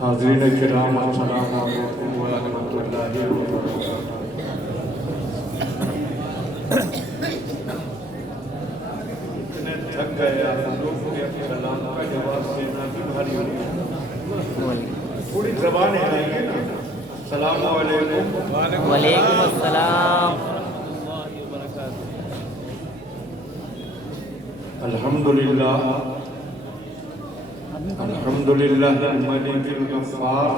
حاضرین کرام السلام علیکم ورحمۃ اللہ وبرکاتہ۔ اتنے تھک گئے حضور کے سلام کا جواب دینا بھی بھاری ہوگا، پوری زبان ہلائیے نا۔ السلام علیکم وعلیکم السلام۔ الحمدللہ الحمدللہ الملک الغفار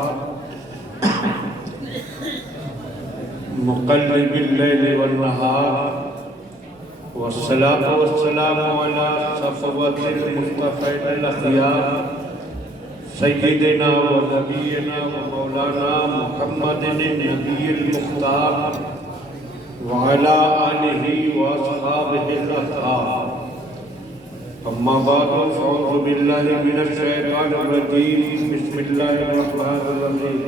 مقلب اللیل والنہار، والصلاة والسلام على صفوة المصطفى الأخيار سيدنا ونبينا ومولانا محمد النبي المختار وعلى آله وأصحابه الأطهار، أما بعد فأعوذ بالله من الشيطان الرجيم، بسم الله الرحمن الرحيم،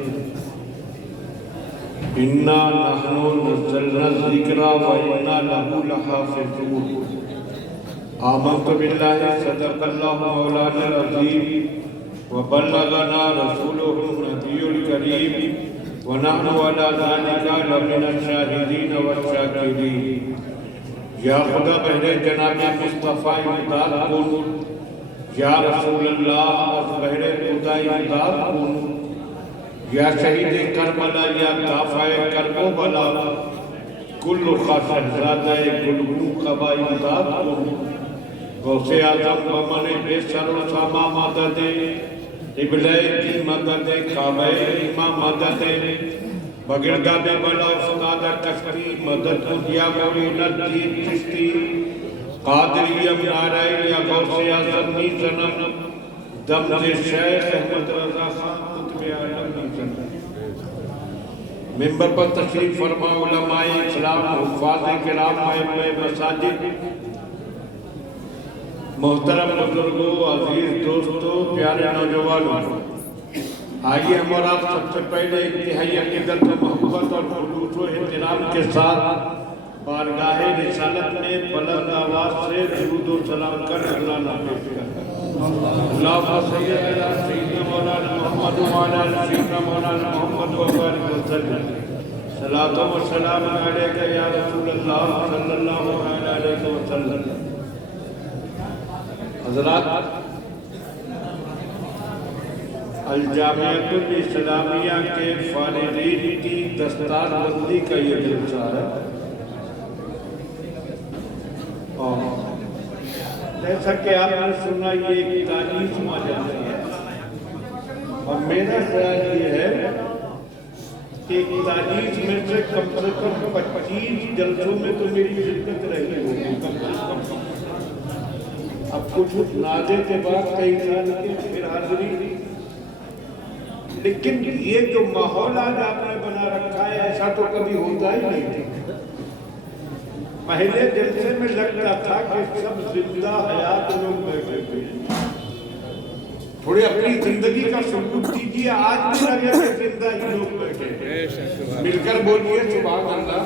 إنا نحن نزلنا الذكر وإنا له لحافظون، آمنت بالله صدق الله مولانا العظيم وبلغنا رسوله النبي الكريم ونحن على ذلك لمن الشاهدين والشاكرين۔ یا خدا بہر جناب مصطفیٰ امداد کن، یا رسول اللہ از بہر خدا امداد کن، یا شہید کربلا یا دافع کرب و بلا، کل خاص زادہ گلگوں قبا امداد کن، غوث اعظم بمن بے سر و ساما مدد، قبلہ کی مدد، کعبہ امام مدد، بگردہ بے بلا استاد کشتی مدد کو دیا مولین الدین چشتی، قادریم نارائی یا غوث اعظم نیزنم، دمز شیخ احمد رضا خان قطب عالم نیزنم۔ ممبر پر تشریف فرما علماء اسلام، حفاظ کرام، ائمہ مساجد، محترم بزرگوں، عزیز دوستوں، پیارے نوجوانوں، آئیے ہم اور آپ سب سے پہلے انتہائی عقیدت و محبت اور خلوص و احترام کے ساتھ بارگاہ رسالت میں بلند آواز سے درود و سلام کر نذرانہ پیش کریں۔ اللہم صلی علی سیدنا مولانا محمد وعلی آل سیدنا مولانا محمد وبارک وسلم۔ صلاۃ و سلام علیک یا رسول اللہ صلی اللہ علیہ وسلم۔ حضرات، الجامعۃ الاسلامیہ کے فارغین کی دستار بندی کا یہ جلسہ ہے، اور جیسا کہ آپ نے سنا یہ ایک تاریخ مجلس ہے، اور میرا خیال یہ ہے کہ ایک تاریخ میں سے کم 25 جلسوں میں تو میری شرکت رہی ہوگی کم سے کم۔ اب کچھ نادے کے بعد کئی سال کے پھر حاضری، لیکن یہ جو ماحول آج آپ نے بنا رکھا ہے ایسا تو کبھی ہوتا ہی نہیں تھا۔ پہلے جلسے میں لگتا تھا کہ سب زندہ حیات لوگ بیٹھے تھے، تھوڑے اپنی زندگی کا ثبوت کیجیے، آج بھی لگے کہ زندہ ہی لوگ بیٹھے تھے۔ مل کر بولیے سبحان اللہ۔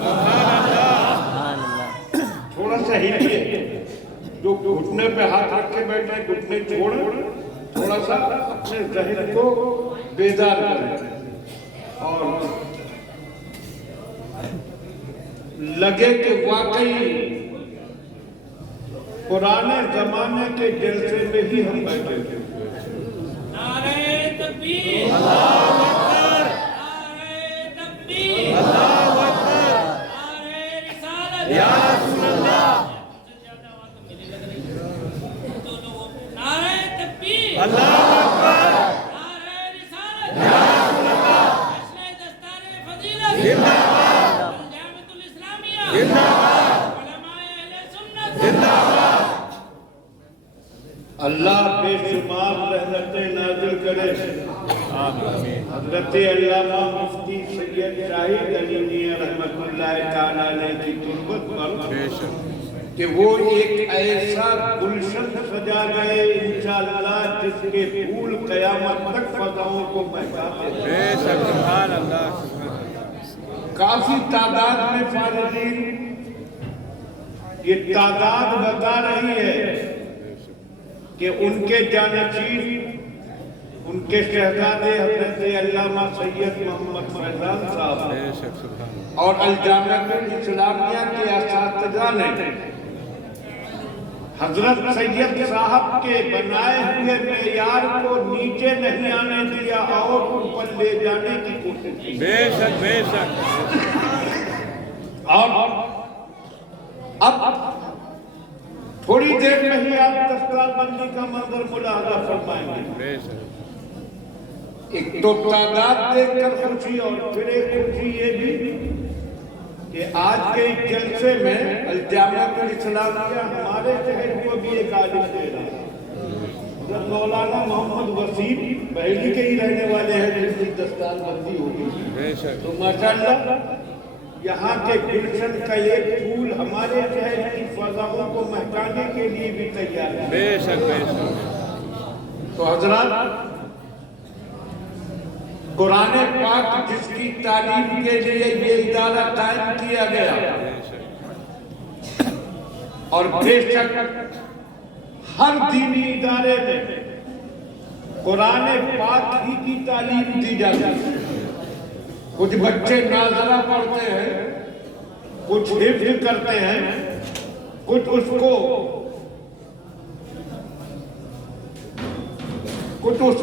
تھوڑا سا ہلیے، جو گھٹنے پہ ہاتھ رکھ کے بیٹھے گھٹنے چھوڑیں، تھوڑا سا اپنے ذہن کو بیدار کریں اور لگے کہ واقعی پرانے زمانے کے جلسے میں ہی ہم بیٹھے تھے۔ نعرہ تکبیر، اللہ اکبر، نعرہ تکبیر، اللہ اکبر، نعرہ رسالت، یا رسول اللہ، نعرہ تکبیر، اللہ اکبر، نعرہ رسالت، یا رسول اللہ، جشن دستار فضیلت، زندہ باد، الجامعۃ الاسلامیہ، زندہ باد، علماء اہل سنت، زندہ باد۔ اللہ بے شمار رحمتیں نازل کرے۔ حضرت علامہ مفتی سید شاہد علی میاں رحمۃ اللہ تعالیٰ علیہ کی تربت پر کہ وہ ایک ایسا گلشن سجا گئے انشاءاللہ جس کے پھول قیامت تک فضاؤں کو بہکاتے ہیں۔ بے شک، سبحان اللہ۔ کافی تعداد میں فارغین، یہ تعداد بتا رہی ہے کہ ان کے جانشین، ان کے شہزادے حضرت علامہ سید محمد فیضان صاحب اور الجامعۃ الاسلامیہ کے اساتذہ نے حضرت سید صاحب کے بنائے ہوئے معیار کو نیچے نہیں آنے دیا اور اوپر لے جانے کی کوشش کی۔ بے شک بے شک۔ اور اب تھوڑی دیر میں ہی آپ دستار بندی کا منظر ملاحظہ فرمائیں گے۔ بے شک۔ ایک تو تعداد دیکھ کر خوشی، اور پھر ایک خوشی یہ بھی کہ آج کے اس جلسے میں الجامعۃ الاسلامیہ ہمارے شہر کو بھی ایک عالم دے رہا ہے۔ مولانا محمد وسیم بحیلی کے ہی رہنے والے ہیں، جن کی دستار بندی ہوگی، بے شک۔ تو ماشاءاللہ یہاں کے گلشن کا ایک پھول ہمارے شہر کی فضاؤں کو مہکانے کے لیے بھی تیار ہے۔ بے شک بے شک۔ تو حضرات، قرآن پاک جس کی تعلیم کے لیے یہ ادارہ قائم کیا گیا، اور بے شک ہر دینی ادارے میں قرآن پاک ہی کی تعلیم دی جاتی ہے۔ کچھ بچے ناظرہ پڑھتے ہیں، کچھ حفظ کرتے ہیں، کچھ اس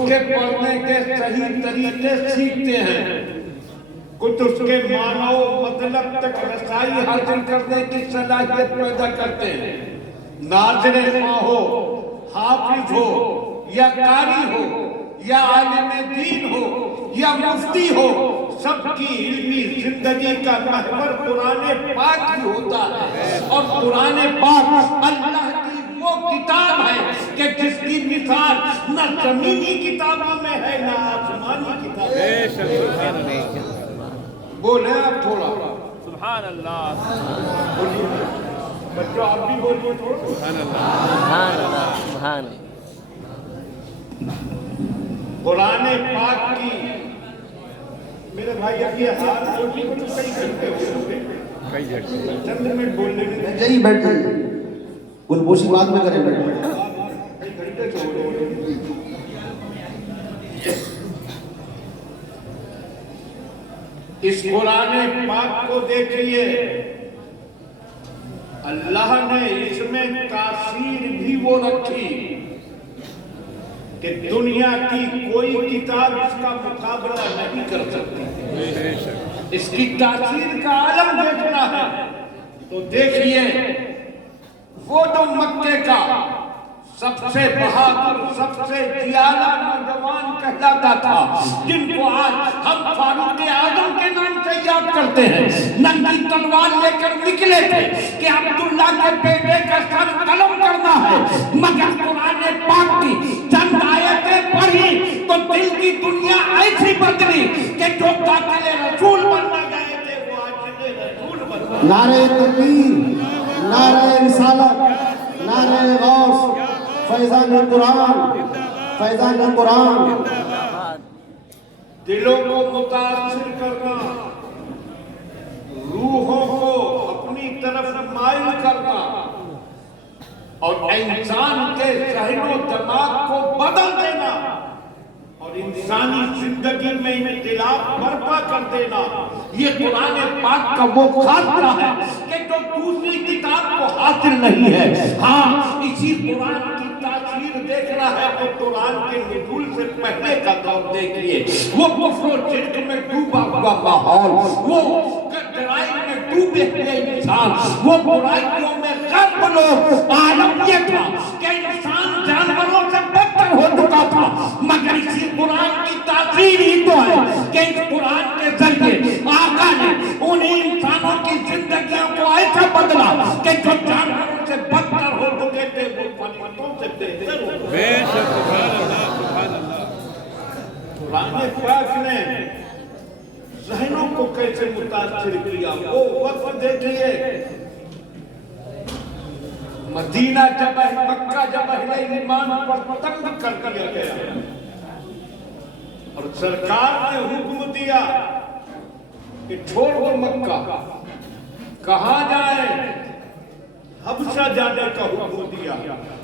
کے پڑھنے کے صحیح طریقے سیکھتے ہیں، کچھ اس کے معنی و مطلب تک رسائی حاصل کرنے کی صلاحیت پیدا کرتے ہیں۔ ناظر خواہ ہو، حافظ ہو یا قاری ہو یا عالم دین ہو یا مفتی ہو، سب کی علمی زندگی کا محور قرآن پاک ہی ہوتا ہے۔ اور قرآن پاک اللہ کی وہ کتاب ہے کہ جس کی مثال نہ زمینی کتابوں میں ہے نہ آسمانی کتابوں میں۔ بے شک سبحان اللہ۔ بولیں آپ تھوڑا، سبحان اللہ۔ بولیے بچوں، آپ بھی بولیے تھوڑا۔ سبحان اللہ۔ سبحان اللہ سبحان اللہ۔ قرآن پاک کی میرے بھائی اب یہ حال ہوتی ہے تو کئی کرتے ہوئے کئی جگہ چند منٹ بولنے میں جائیے بیٹھ جائیے، گلپوشی بعد میں کریں، بیٹھ بیٹھ۔ گھنٹے چھوڑو۔ اس قرآن پاک کو دیکھئے، اللہ نے اس میں تاثیر بھی وہ رکھی کہ دنیا کی کوئی کتاب اس کا مقابلہ نہیں کر سکتی۔ بے شک۔ اس کی تاثیر کا عالم دیکھنا ہے تو دیکھیے، وہ جو مکے کا سب سے بہادر، سب سے دیالہ نوجوان کہلاتا تھا، جن کو آج ہم فاروق اعظم کے نام سے یاد کرتے ہیں، ننگی تلوار لے کر نکلے تھے کہ عبداللہ کے بیٹے کا سر قلم کرنا ہے، مگر قرآن پاک کی چند آیتیں پڑھی تو دل کی دنیا ایسی بدلی کہ جو قاتل رسول بننا گئے تھے وہ عاشق رسول بن گئے۔ نعرہ تکبیر، نعرہ رسالت، نعرہ غوث، فیضان القرآن، فیضان القرآن۔ دلوں کو متاثر کرنا، روحوں کو اپنی طرف مائل کرنا اور انسان کے ذہن و دماغ کو بدل دینا اور انسانی زندگی میں انقلاب برپا کر دینا، یہ قرآن پاک کا وہ خاصہ ہے کہ جو دوسری کتاب کو حاصل نہیں ہے۔ ہاں، اسی قرآن کی تاثیر دیکھنا ہے تو قرآن کے نزول سے پہلے کا دور دیکھیے، وہ کفر و شرک میں ڈوبا ہوا ماحول، وہ جرائم میں ڈوبے ہوئے انسان، وہ برائیوں میں غرق لوگ۔ عالم یہ تھا کہ انسان جانوروں سے بدتر ہو چکا تھا، مگر اسی قرآن کی تاثیر ہی تو ہے کہ اس قرآن کے ذریعے آقا نے انہیں انسانوں کی زندگیوں کو ایسا بدلا کہ جو جانوروں سے بدتر ہو چکے تھے وہ فرشتوں سے بہتر ہو گئے۔ بے شک سبحان اللہ سبحان اللہ۔ قرآن پاک نے ذہنوں کو کیسے متاثر کیا، وہ وقت دیکھئے مدینہ جب مکہ جب اہل ایمان پر تنگ کر دیا گیا اور سرکار نے حکم دیا کہ چھوڑ دو مکہ، کہاں جائے؟ حبشہ جانے کا حکم دیا۔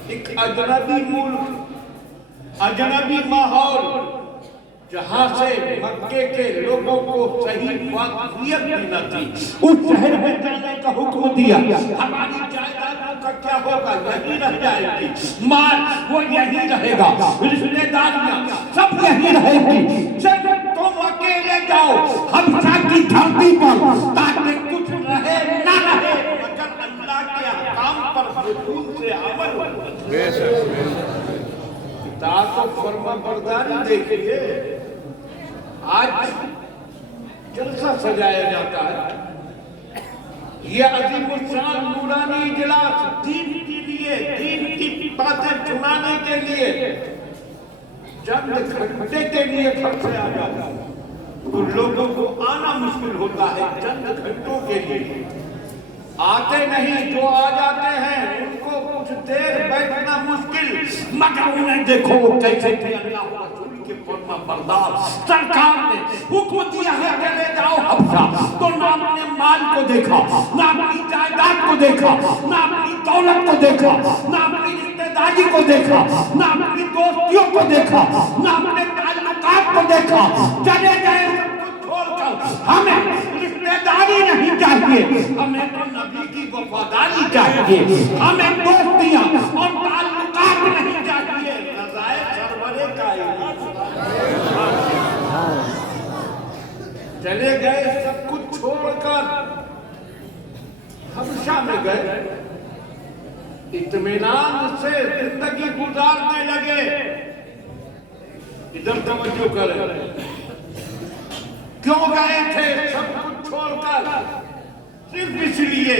ایک اجنبی ملک، اجنبی ماحول، جہاں سے مکے کے لوگوں کو صحیح واقفیت بھی نہ تھی، اس شہر میں جانے کا حکم دیا۔ ہماری جائیدادوں کا کیا ہوگا؟ یہی رہ جائے گی، مال وہ یہی رہے گا، رشتہ داریاں سب یہی رہے گی، صرف تم اکیلے جاؤ حبشہ کی دھرتی پر تاکہ کچھ رہے نہ رہے مگر اللہ کے احکام پر سکون سے عمل ہو۔ بے شک اطاعت و فرما برداری دیکھیے، آج جلسہ سجایا جاتا ہے، یہ عظیم الشان نورانی اجلاس دین کے لیے، دین کی باتیں سنانے کے لیے چند گھنٹے کے لیے گھر سے آ جاتا ہے تو لوگوں کو آنا مشکل ہوتا ہے، چند گھنٹوں کے لیے آتے نہیں، جو آ جاتے ہیں ان کو کچھ دیر بیٹھنا مشکل، مگر انہیں دیکھو وہ کیسے تھے۔ اللہ رسول کے فرما بردار سرکار نے حکم دیا ہے چلے جاؤ حبشہ، تو نہ اپنے مال کو دیکھا، نہ اپنی جائیداد کو دیکھا، نہ اپنی دولت کو دیکھا، نہ اپنی رشتہ داری کو دیکھا، نہ اپنی دوستیوں کو دیکھا، نہ اپنے تعلقات کو دیکھا، چلے گئے چھوڑ کر۔ ہمیں رشتہ داری نہیں چاہیے، ہمیں تو نبی کی وفاداری چاہیے، ہمیں دوستیاں اور تعلقات نہیں چاہیے، رضائے سرورے کائنات۔ چلے گئے سب کچھ چھوڑ کر حبشہ میں گئے، اطمینان سے زندگی گزارنے لگے۔ ادھر توجہ کریں، کیوں گئے تھے سب کچھ چھوڑ کر؟ صرف اس لیے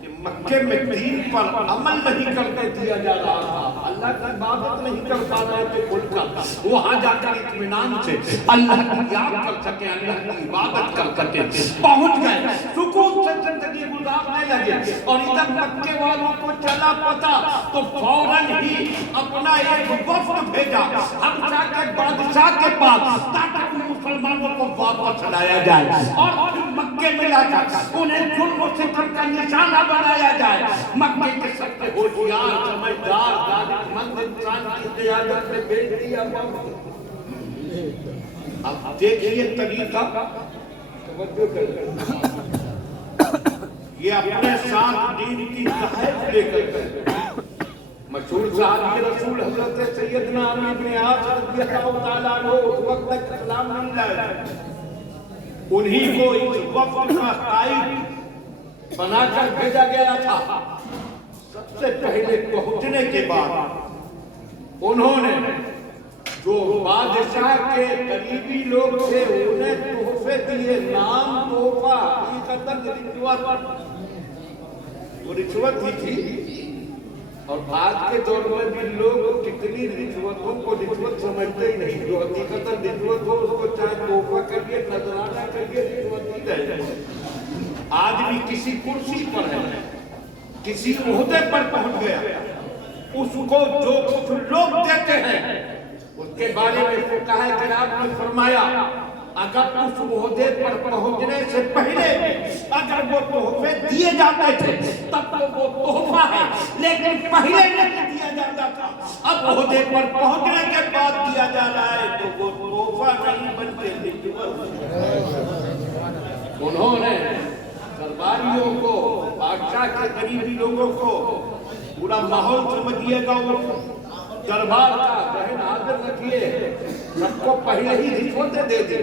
کہ مکے میں دین پر عمل نہیں کرتے دیا جا رہا تھا، اللہ کی عبادت نہیں کر پا رہے تھے کھل کر، وہاں جا کر اطمینان سے اللہ کی یاد کر سکے، اللہ کی عبادت کر سکے، پہنچ گئے، سکون سے زندگی گزارنے لگے۔ اور ادھر مکے والوں کو چلا پتا تو فوراً ہی اپنا ایک وفد بھیجا حبشہ کے بادشاہ کے پاس تاکہ مسلمانوں کو واپس لایا جائے اور پھر مکے میں لا کر انہیں ظلم و ستم کا نشانہ بنایا جائے۔ مکے کے سب سے ہوشیار، سمجھدار، دانش مند انسان کی قیادت میں بھیج دیا۔ اب دیکھیے طریقہ، توجہ کریں، یہ اپنے ساتھ دین کی تحائف لے کر گئے۔ مشہور صحابی رسول حضرت سیدنا عمرو بن عاص رضی اللہ تعالیٰ عنہ اس وقت تک اسلام نہیں لائے، انہی کو اس وفد کا قائد بنا کر بھیجا گیا تھا۔ سب سے پہلے پہنچنے کے بعد انہوں نے جو بادشاہ کے قریبی لوگ تھے انہیں تحفے دیے، نام تحفہ، حقیقتاً رشوت، وہ رشوت ہی تھی۔ اور آج کے دور میں بھی لوگ کتنی رشوتوں کو رشوت سمجھتے ہی نہیں، جو حقیقتاً رشوت ہو اس کو چاہے تحفہ کریے، نذرانہ کریے، رشوت ہی رہ جائے۔ آدمی کسی کرسی پر ہے، کسی عہدے پر پہنچ گیا، اس کو جو کچھ لوگ دیتے ہیں اس کے بارے میں فقہاء کرام نے فرمایا اگر اس عہدے پر پہنچنے سے پہلے اگر وہ تحفے دیے جاتے تھے تب تو وہ تحفہ ہے، لیکن پہلے نہیں دیا جاتا تھا، اب عہدے پر پہنچنے کے بعد دیا جا رہا ہے تو وہ تحفہ نہیں بلکہ رشوت۔ انہوں نے درباریوں کو، بادشاہ کے قریبی لوگوں کو پورا ماحول سمجھیے گا، وہ دربار کا ذہن حاضر رکھیے، سب کو پہلے ہی رشوتیں دے دی،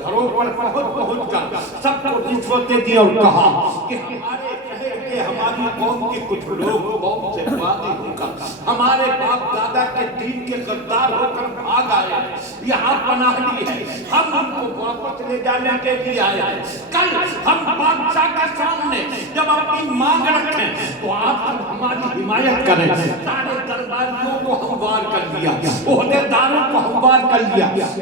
گھروں پر پہنچ کر سب کو رشوتیں دی اور کہا کہ ہمارے شہر کے، ہماری قوم کے کچھ لوگ قوم سے باغی ہو کر ہمارے باپ دادا کے دین کے غدار ہو کر بھاگ آئے، یہاں پناہ لی ہے، ہم ان کو واپس لے جانے کے لیے آئے ہیں۔ کل ہم بادشاہ کے سامنے جب اپنی مانگ رکھیں تو آپ ہماری حمایت کریں۔ سارے درباریوں کو ہموار کر دیا، عہدے داروں کو ہموار کر لیا،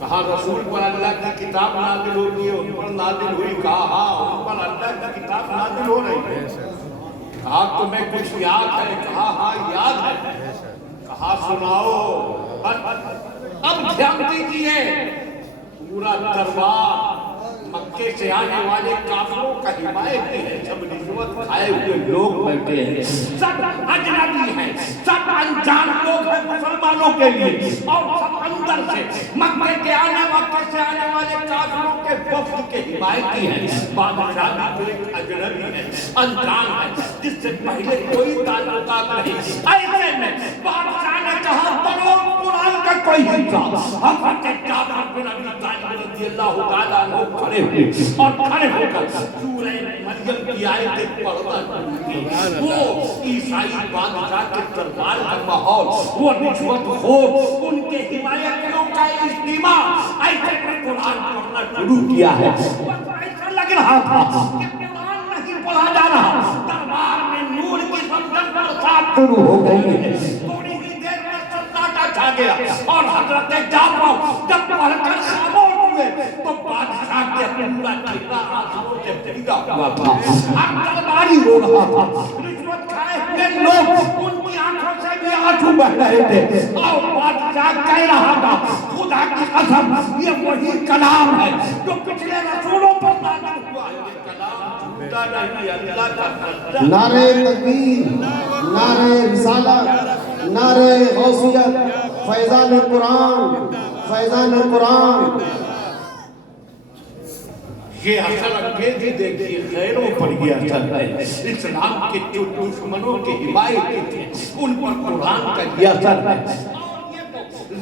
کہا رسول پر اللہ کی کتاب نازل ہوتی ہے، ان پر نازل ہوئی؟ کہا ہاں ان پر اللہ کی کتاب نازل ہو رہی ہے۔ کہا تمہیں کچھ یاد ہے؟ کہا ہاں یاد ہے۔ کہا سناؤ۔ اب دھیان دیجیے، پورا دربار مکے سے آنے والے کافروں کا حمایتی ہے، سب رشوت کھائے ہوئے لوگ بیٹھے ہیں، سب اجنبی ہیں، سب انجان لوگ ہیں مسلمانوں کے لیے، اور سب اندر سے مکے سے آنے والے کافروں کے وفد کے حمایتی ہیں۔ بادشاہ بھی ایک اجنبی ہے، انجان ہے، جس سے پہلے کوئی تعلقات نہیں۔ ایسے میں بادشاہ نے کہا پڑھو قرآن کا کوئی حصہ۔ حضرت جعفر بن ابی طالب رضی اللہ تعالیٰ عنہ کھڑے ہوئے اور کھڑے ہو کر سورہ مریم کی آیت پڑھنا شروع کی۔ وہ عیسائی بادشاہ کے دربار کا ماحول، وہ رشوت خور، ان کے حمایتیوں کا اجتماع، ایسے میں قرآن پڑھنا شروع کیا ہے۔ ایسا لگ رہا تھا کہ قرآن نہیں پڑھا جا رہا، دربار میں نور کی سمجھن برسات شروع ہو گئی ہے۔ تھوڑی ہی دیر میں سناٹا چھا گیا اور حضرت جعفر جب پڑھ کر خاموش ہوئے تو بادشاہ کے پورا چہرہ آنسوؤں سے بھیگا ہوا تھا۔ اب درباری رو رہا تھا، رشوت کھائے ہوئے لوگ ان کی آنکھوں سے بھی آنسو بہ رہے تھے، اور بادشاہ کہہ رہا تھا خدا کی قسم یہ وہی کلام ہے جو پچھلے رسولوں پر نازل ہوا ہے، یہ کلام جھوٹا نہیں، اللہ کا قدر۔ نعرہ تکبیر، نعرہ رسالت، نعرہ غوثیت، فیضان قرآن، فیضان قرآن۔ یہ اثر انگیزی دیکھیے، غیروں پر یہ اثر ہے۔ اسلام کے جو دشمنوں کے حمایتی تھے ان پر قرآن کا یہ اثر ہے، اور یہ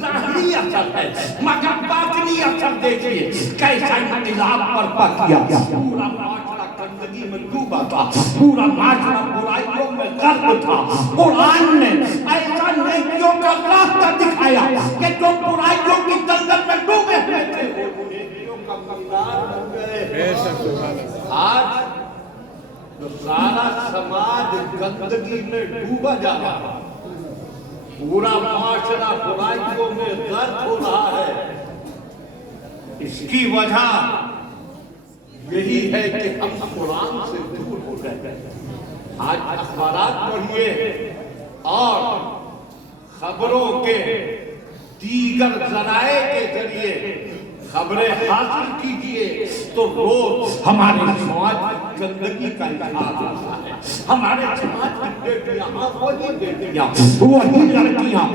ظاہری اثر ہے، مگر باطنی اثر دیکھیے کیسا انقلاب برپا کیا۔ پورا معاشرہ گندگی میں ڈوبا تھا، پورا معاشرہ برائیوں میں غرق تھا۔ قرآن نے ایسا نیکیوں کا راستہ دکھایا کہ جو برائیوں کی دلدل میں ڈوبے ہوئے تھے وہ نیکیوں کا مقدار بن گئے۔ آج جو سارا سماج گندگی میں ڈوبا جا رہا، پورا معاشرہ برائیوں میں غرق ہو رہا ہے، اس کی وجہ یہی ہے کہ ہم قرآن سے دور ہو گئے۔ آج اخبارات پڑھیے اور خبروں کے دیگر ذرائع کے ذریعے خبریں حاصل کیجئے تو روز ہمارے سماج کی گندگی کا اظہار ہوتا ہے۔ ہمارے سماج کی بیٹیاں، وہی بیٹیاں، وہی لڑکیاں،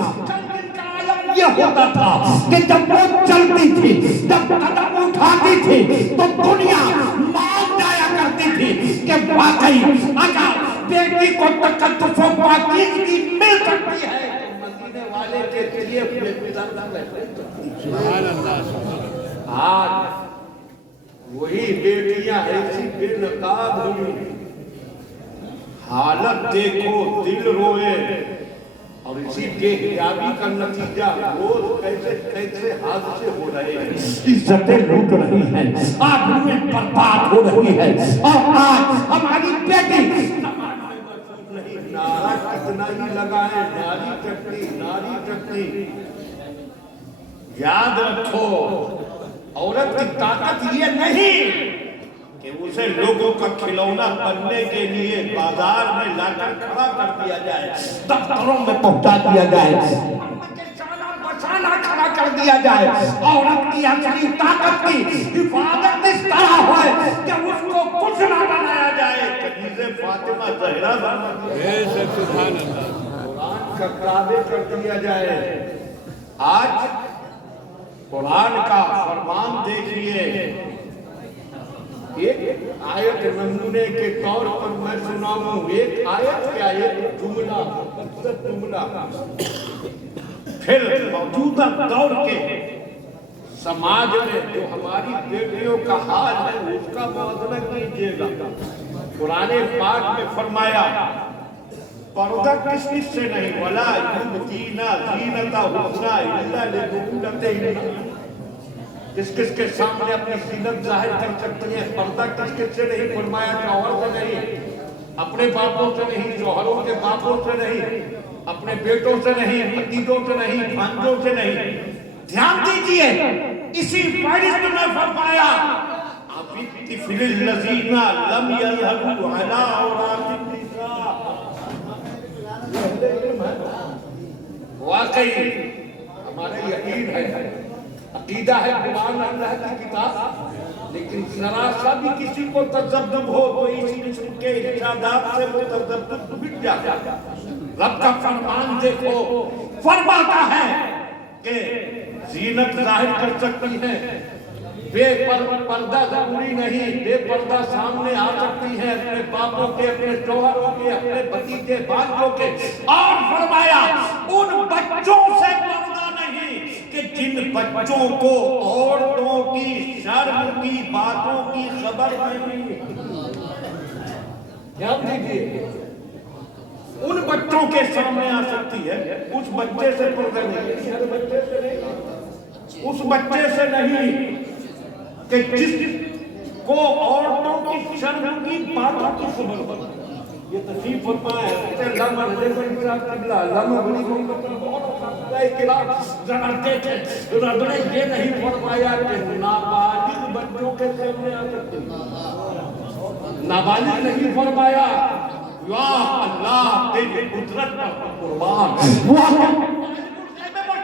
یہ ہوتا تھا کہ جب وہ چلتی تھی، جب قدم اٹھاتی تھی تو دنیا مان جایا کرتی تھی کہ واقعی اگر بیٹی کو تقدس و پاکیزگی مل سکتی ہے تو مدینے والے کے لیے اپنے پدر آج وہی بیٹیاں ایسی بے نقاب ہوئی، حالت دیکھو دل روئے، اور اسی بے حجابی کا نتیجہ روز کیسے حادثے ہو رہے ہیں، عزتیں لوٹ رہی ہیں، آبروئیں برباد ہو رہی ہیں، اور آج ہماری بیٹی نعرہ کتنا ہی لگائے ناری چٹنی، ناری چٹنی۔ یاد رکھو عورت کی طاقت یہ نہیں کہ اسے لوگوں کا کھلونا بننے کے لیے بازار میں لا کر کھڑا کر دیا جائے، دفتروں میں پہنچا دیا جائے، بچانا کھڑا کر دیا جائے۔ عورت کی اصلی طاقت کی حفاظت اس طرح ہوئے کہ اس کو کچھ نہ بنایا جائے، کنیزِ فاطمہ زہرا بنا قرآن کا تابع کر دیا جائے۔ آج قرآن کا فرمان دیکھیے، ایک آیت نمونے کے طور پر میں سناؤں، ایک آیت کیا ایک جملہ، پھر موجودہ دور کے سماج میں جو ہماری بیٹیوں کا حال ہے اس کا موازنہ کیجئے گا۔ قرآن پاک میں فرمایا پردہ کس کس سے نہیں، وَلَا يُبْدِينَ زِينَتَهُنَّ إِلَّا لِبُعُولَتِهِنَّ، کس کس کے سامنے اپنی زینت ظاہر کر سکتی ہیں، پردہ کس کس سے نہیں، فرمایا شوہر سے نہیں، اپنے باپوں سے نہیں، شوہروں کے باپوں سے نہیں، اپنے بیٹوں سے نہیں، بھتیجوں سے نہیں، بھانجوں سے نہیں۔ دھیان دیجئے اسی فہرست میں فرمایا الطفل الذین لم یظہروا علی عورات النساء. واقعی ہمارا یقین ہے، عقیدہ ہے قرآن اللہ کی کتاب، لیکن ذرا سا بھی کسی کو تذبذب ہو تو اس قسم کے ارشادات سے وہ تذبذب مٹ جاتا ہے. رب کا فرمان دیکھو، فرماتا ہے کہ زینت ظاہر کر سکتی ہے، بے پردہ ضروری نہیں، بے پردہ سامنے آ سکتی ہے اپنے باپوں کے، اپنے شوہروں کے، اپنے بھتیجے بھانجوں کے. اور فرمایا ان بچوں سے پردہ نہیں کہ جن بچوں کو عورتوں کی شرم کی باتوں کی خبر نہیں. یاد دیجیے، ان بچوں کے سامنے آ سکتی ہے، اس بچے سے پردہ نہیں، ہر بچے سے نہیں، اس بچے سے نہیں کہ جس کو عورتوں کی شرم کی باتوں کی خبر ہو. یہ تشریف فرما ہے علامہ حضرت صاحب قبلہ، علامہ بڑی رب نے یہ نہیں فرمایا کہ نابالغ بچوں کے سامنے آ سکتے، نابالغ نہیں فرمایا. یا اللہ تیری قدرت پر قربان،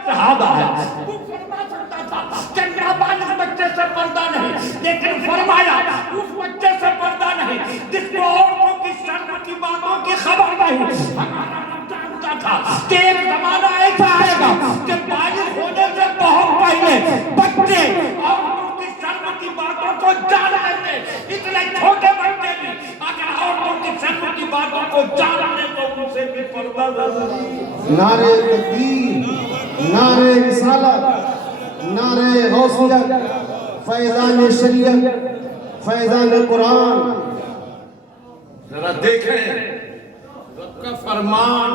شہادہ ہے، تو فرما سکتا تھا کہ نابالغ بچے سے پردہ نہیں، لیکن فرمایا اس بچے سے پردہ نہیں جس کو عورتوں کی شرم کی باتوں کی خبر نہیں. ہمارا رب جانتا تھا کہ ایک زمانہ ایسا آئے گا کہ بالغ ہونے سے بہت پہلے بچے عورتوں کی شرم کی باتوں کو جان لیں گے. اتنے چھوٹے بچے بھی اگر عورتوں کی شرم کی باتوں کو جان لیں تو ان سے بھی پردہ ضروری. نعرہ تکبیر، نعرہ رسالت، نعرہ غوثیت، فیضان شریعت، فیضان قرآن. ذرا دیکھیں رب کا فرمان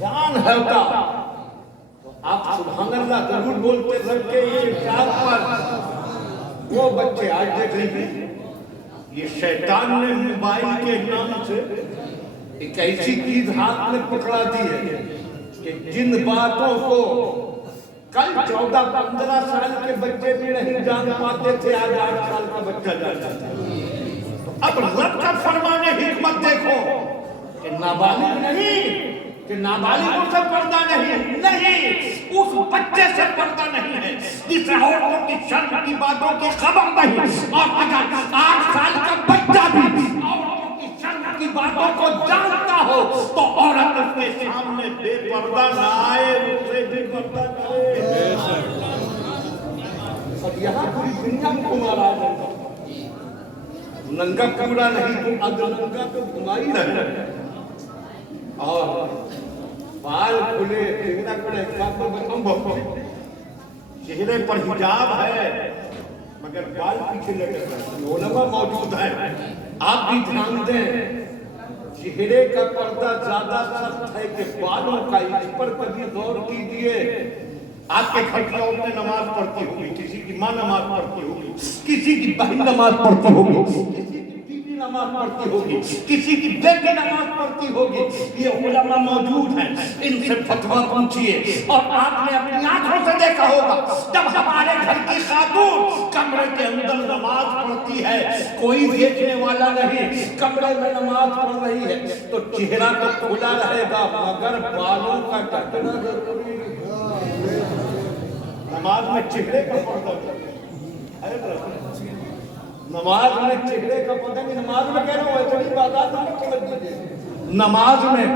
جان ہوتا تو آپ سبحان اللہ ضرور بولتے رب کے ارشاد پر. وہ بچے آج دیکھ لیجیے، یہ شیطان نے موبائل کے نام سے ایک ایسی چیز ہاتھ میں پکڑا دی ہے کہ جن باتوں کو کل 14-15 سال کے بچے بھی نہیں جان پاتے تھے آج 8 سال کا بچہ جانتا ہے. اب رب کا فرمان حکمت دیکھو کہ نابالغ نہیں، کہ نابالغوں سے پردہ نہیں، اس بچے سے پردہ نہیں ہے جسے عورتوں کی شرم کی باتوں کی خبر نہیں. اور اگر 8 سال کا بچہ بھی عورتوں کی شرم کی باتوں کو جانتا ہو تو عورت اس کے سامنے بے پردہ نہ آئے، اسے بھی پردہ کرے. اب یہاں پوری دنیا میں تمہارا ہے، ننگا پورا نہیں تو اد ننگا تو تمہاری رہے. اور بال کھلے، چہرہ کھلے، چہرے پر حجاب ہے مگر بال پیچھے لے کر علماء موجود ہیں. آپ بھی دھیان دیں، چہرے کا پردہ زیادہ سخت ہے کہ بالوں کا. اس پر کبھی غور کیجیے. آپ کے گھر کی عورتیں نماز پڑھتی ہوگی، کسی کی ماں نماز پڑھتی ہوگی، کسی کی بہن نماز پڑھتی ہوگی، کسی کی بیوی نماز پڑھتی ہوگی، کسی کی بیٹی نماز پڑھتی ہوگی. یہ علماء موجود ہیں، ان سے فتویٰ پوچھیے. اور آپ نے اپنی آنکھوں سے دیکھا ہوگا جب ہمارے گھر کی خاتون کمرے کے اندر نماز پڑھتی ہے، کوئی دیکھنے والا نہیں، کمرے میں نماز پڑھ رہی ہے تو چہرہ تو کھلا رہے گا مگر بالوں کا ڈھکنا ضروری ہے. نماز میں چہرے کا پردہ ہے، نماز میں چہرے کا پردہ نہیں. نماز میں کہہ رہا ہوں اتنی بات نہ سمجھ لیجیے، نماز میں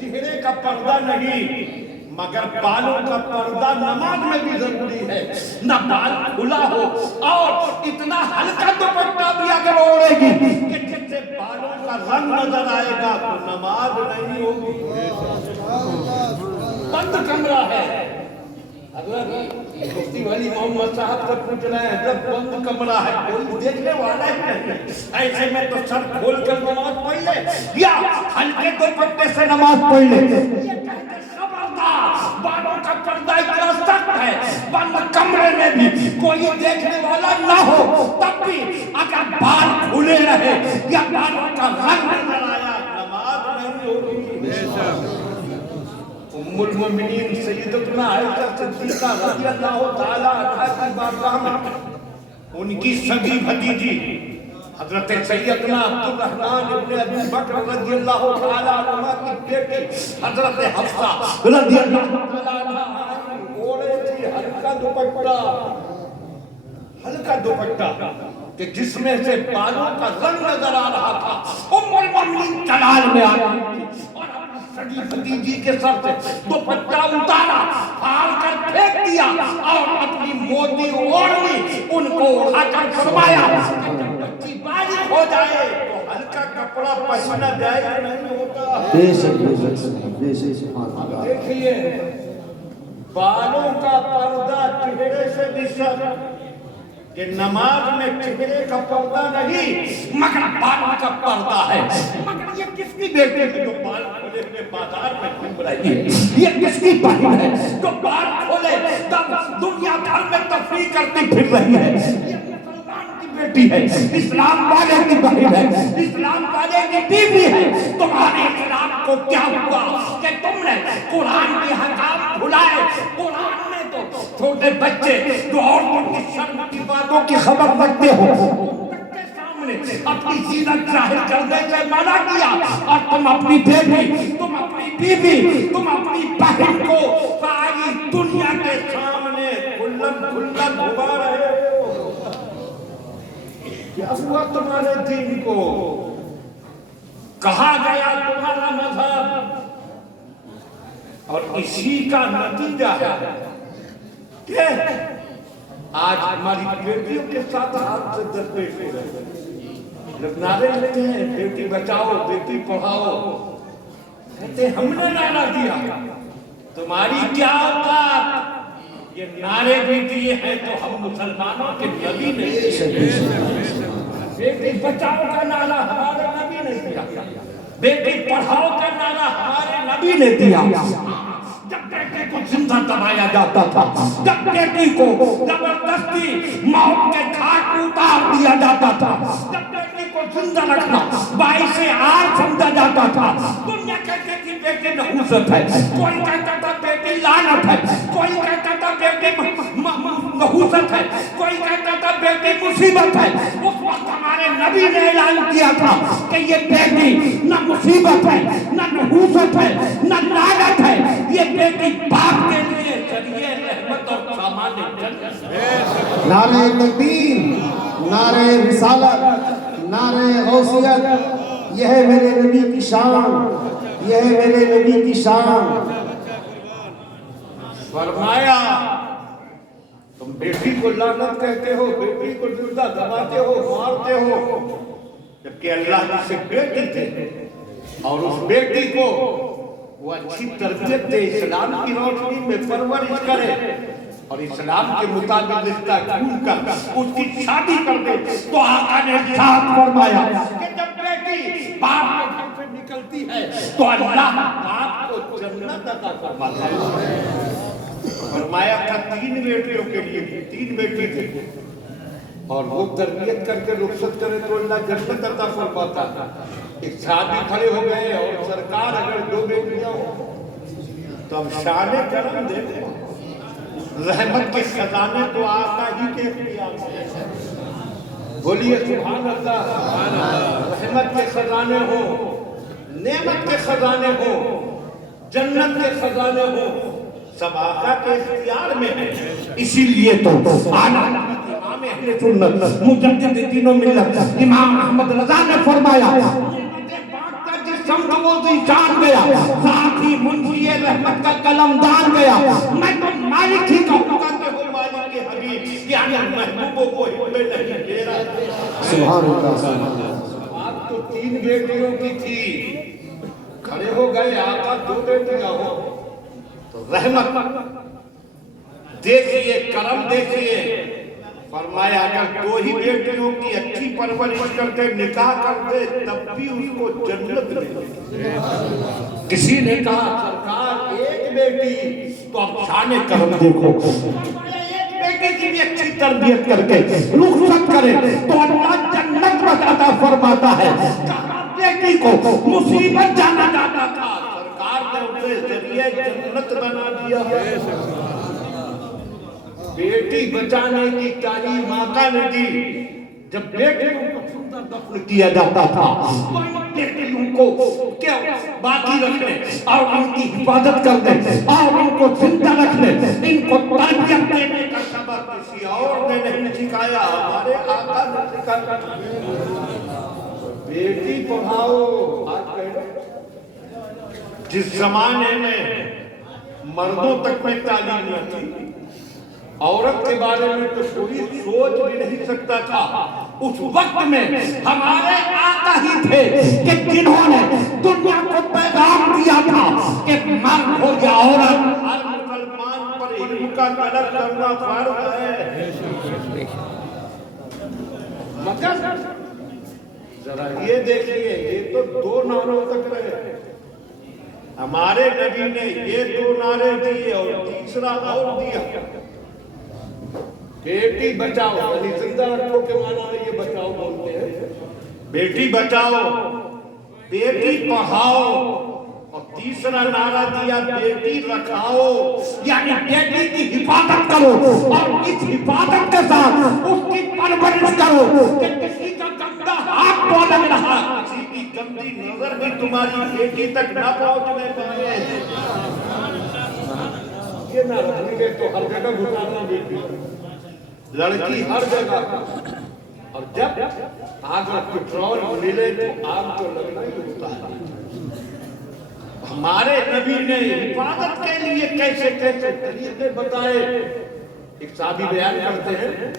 چہرے کا پردہ نہیں مگر بالوں کا پردہ نماز میں بھی ضروری ہے. نہ بال کھلا ہو اور اتنا ہلکا دوپٹہ بھی اگر اوڑھے گی کہ جس سے بالوں کا رنگ نظر آئے گا تو نماز نہیں ہوگی. بند کمرہ ہے. اگر مفتی ولی محمد صاحب سے پوچھ رہے ہیں جب بند کمرہ ہے کوئی دیکھنے والا ہی نہیں، ایسے میں تو سر کھول کر نماز پڑھ لے یا ہلکے دوپٹے سے نماز پڑھ لے. یہ کہتے خبردار، بالوں کا پردہ اتنا سخت ہے بند کمرے میں بھی کوئی دیکھنے والا نہ ہو تب بھی اگر بال کھلے رہے یا بالوں کا رنگ نظر آیا نماز نہیں ہوگی. ام المومنین سیدتنا عائشہ صدیقہ رضی اللہ تعالی عنہا کی بارگاہ میں ان کی سگی بھتیجی حضرت سیدنا عبدالرحمن ابن ابی بکر رضی اللہ تعالی عنہ کی بیٹی حضرت حفصہ رضی اللہ تعالی عنہ اوڑے تھی ہلکا دوپٹہ کہ جس میں سے بالوں کا رنگ نظر آ رہا تھا ام المومنین چلال میں آ گئی اور اپنی سگی بھتیجی کے سر سے دوپٹہ اتارا پھاڑ کر پھینک دیا اور اپنی موٹی اوڑھنی ان کو اٹھا کر فرمایا بچی بالغ ہو جائے تو ہلکا کپڑا پہنا جائے نہیں ہوتا. بے شک سبحان اللہ. دیکھیے بالوں کا پردہ چہرے سے بھی سر کہ نماز میں چہرے کا پردہ نہیں مگر بالوں کا پردہ ہے. مگر یہ کس کی بیٹی ہے جو بال کھولے ہوئے بازار میں گھوم رہی ہے؟ یہ کس کی بہن ہے جو بال کھولے دنیا بھر میں تفریح کرتی پھر رہی ہے؟ یہ مسلمان کی بیٹی ہے، اسلام والے کی بہن ہے، اسلام والے کی بیوی ہے. تمہارے اسلام کو کیا ہوا کہ تم نے قرآن کے حکام بھلائے؟ قرآن میں تو چھوٹے بچے جو عورتوں کی شرم کی باتوں کی خبر رکھتے ہو کے سامنے اپنی زینت ظاہر کرنے سے منع کیا، اور تم اپنی بیٹی، تم اپنی بیوی، تم اپنی بہن کو ساری دنیا کے سامنے کھلم کھلم گھما رہے ہو. کیا ہوا تمہارے دین کو؟ کہا گیا تمہارا مذہب، اور اسی کا نتیجہ ہے کہ آج ہماری بیٹیوں کے ساتھ ہاتھ سے درپیش ہو رہے ہیں. جب نعرے لیتے ہیں بیٹی بچاؤ بیٹی پڑھاؤ، کہتے ہم نے نعرہ دیا، تمہاری کیا اوقات؟ یہ نعرے بھی دیے ہیں تو ہم مسلمانوں کے نبی نے بیٹی بچاؤ کا نعرہ ہمارے نبی نے دیا، بیٹی پڑھاؤ کا نعرہ ہمارے نبی نے دیا. جب بیٹے کو زندہ دبایا جاتا تھا، جب بیٹی کو زبردستی موت کے گھاٹ اتار دیا جاتا تھا، جب بیٹی کو زندہ رکھنا باعث عار سمجھا جاتا تھا، دنیا کہتے تھی بیٹی نحوست ہے، کوئی کہتا تھا بیٹی لعنت ہے، کوئی کہتا تھا بیٹی نحوست ہے، کوئی کہتا تھا بیٹی مصیبت ہے. اس وقت ہمارے نبی نے اعلان کیا تھا کہ یہ بیٹی نہ مصیبت ہے، نہ نحوست ہے، نہ لعنت ہے، یہ بیٹی باپ کے لیے ذریعہ رحمت اور سامان جنت. نعرہ تکبیر، نعرہ رسالت، نعرہ غوثیت، یہ ہے میرے نبی کی شان، یہ ہے میرے نبی کی شان. فرمایا تم بیٹی کو لعنت کہتے ہو، بیٹی کو زندہ دباتے ہو، مارتے ہو، جبکہ اللہ جس سے بیٹی تھے اور اس بیٹی کو وہ اچھی تربیت دے، اسلام کی روشنی میں پرورش کرے اور اسلام کے مطابق رشتہ ڈھونڈ کر اس کی شادی کر دے. تو آقا نے ارشاد فرمایا کہ جب بیٹی باپ کے گھر سے نکلتی ہے تو اللہ باپ کو جنت عطا فرماتا ہے. فرمایا تھا 3 بیٹیوں کے لیے، 3 بیٹی تھی اور وہ تربیت کر کے رخصت کرے تو اللہ جنت عطا فرماتا ہے. ایک صحابی کھڑے ہو گئے اور سرکار اگر 2 بیٹیاں ہوں تو ہم شان کرم دے دیں. رحمت کے خزانے تو آقا ہی کے اختیار ہیں. بولیے سبحان اللہ. رحمت کے خزانے ہو، نعمت کے خزانے ہو، جنت کے خزانے ہو، سب آقا کے اختیار میں ہیں. اسی لیے تو اعلیٰ امام اہل سنت مجدد دین و ملت امام احمد رضا نے فرمایا سمجھ وہ جان گیا، ساتھ ہی منشی رحمت کا قلم دان گیا. میں تو مالک ہی کہوں گا کہ وہ مالک کے حبیب یعنی محبوبوں کو ہمیں نہیں دے رہا. سبحان اللہ. بات تو 3 بیٹیوں کی تھی، کھڑے ہو گئے آقا 2 بیٹیاں ہو تو رحمت دیکھیے، کرم دیکھیے. فرمایا اگر 2 ہی بیٹیوں کی اچھی پرورش کر کے نکاح کر دے تب بھی اس کو جنت ملے. کسی نے کہا سرکار 1 بیٹی تو اب شان کرم دیکھو. ایک بیٹی کی بھی اچھی تربیت کر کے رخصت کرے تو اللہ جنت عطا فرماتا ہے. کہاں بیٹی کو مصیبت جانا جاتا تھا، سرکار نے اسے نے ذریعہ جنت بنا دیا ہے۔ بیٹی بچانے کی تعلیم آقا نے دی۔ جب بیٹیوں کو سندر دفن کیا جاتا تھا بیٹیوں کو کیا باقی رکھنے اور ان کی حفاظت کرنے اور ان کو زندہ رکھنے، ان کو تربیت دینے کا سبق کسی اور نے نہیں سکھایا، ہمارے آقا نے سکھایا۔ بیٹی پڑھاؤ، جس زمانے میں مردوں تک میں تعلیم نہ تھی، عورت کے بارے میں تو کوئی سوچ بھی نہیں سکتا تھا، اس وقت میں ہمارے آقا ہی تھے کہ جنہوں نے دنیا کو پیغام دیا تھا کہ مرد ہو یا عورت ہر مسلمان پر علم کا طلب کرنا فرض ہے۔ مگر ذرا یہ دیکھیے، یہ تو 2 نعروں تک رہے، ہمارے نبی نے یہ 2 نعرے دیے اور تیسرا اور دیا، بیٹی بچاؤ، یعنی زندہ رکھو کے معنی میں یہ بچاؤ بولتے ہیں، بیٹی بچاؤ، بیٹی پڑھاؤ، اور تیسرا نعرہ دیا بیٹی رکھاؤ، یعنی بیٹی کی حفاظت کرو اور اس حفاظت کے ساتھ اس کی پرورش کرو کہ کسی کا گندا ہاتھ تو لگ رہا، کسی کی گندی نظر بھی تمہاری بیٹی تک نہ پہنچنے پائے۔ یہ نہ رکھیں گے تو ہر جگہ گزارنا بیٹی، لڑکی ہر جگہ، اور جب آگ میں پٹرول ملے تو آگ تو لگنا ہی ہوتا ہے۔ ہمارے نبی نے حفاظت کے لیے کیسے کیسے طریقے بتائے۔ ایک صحابی بیان کرتے ہیں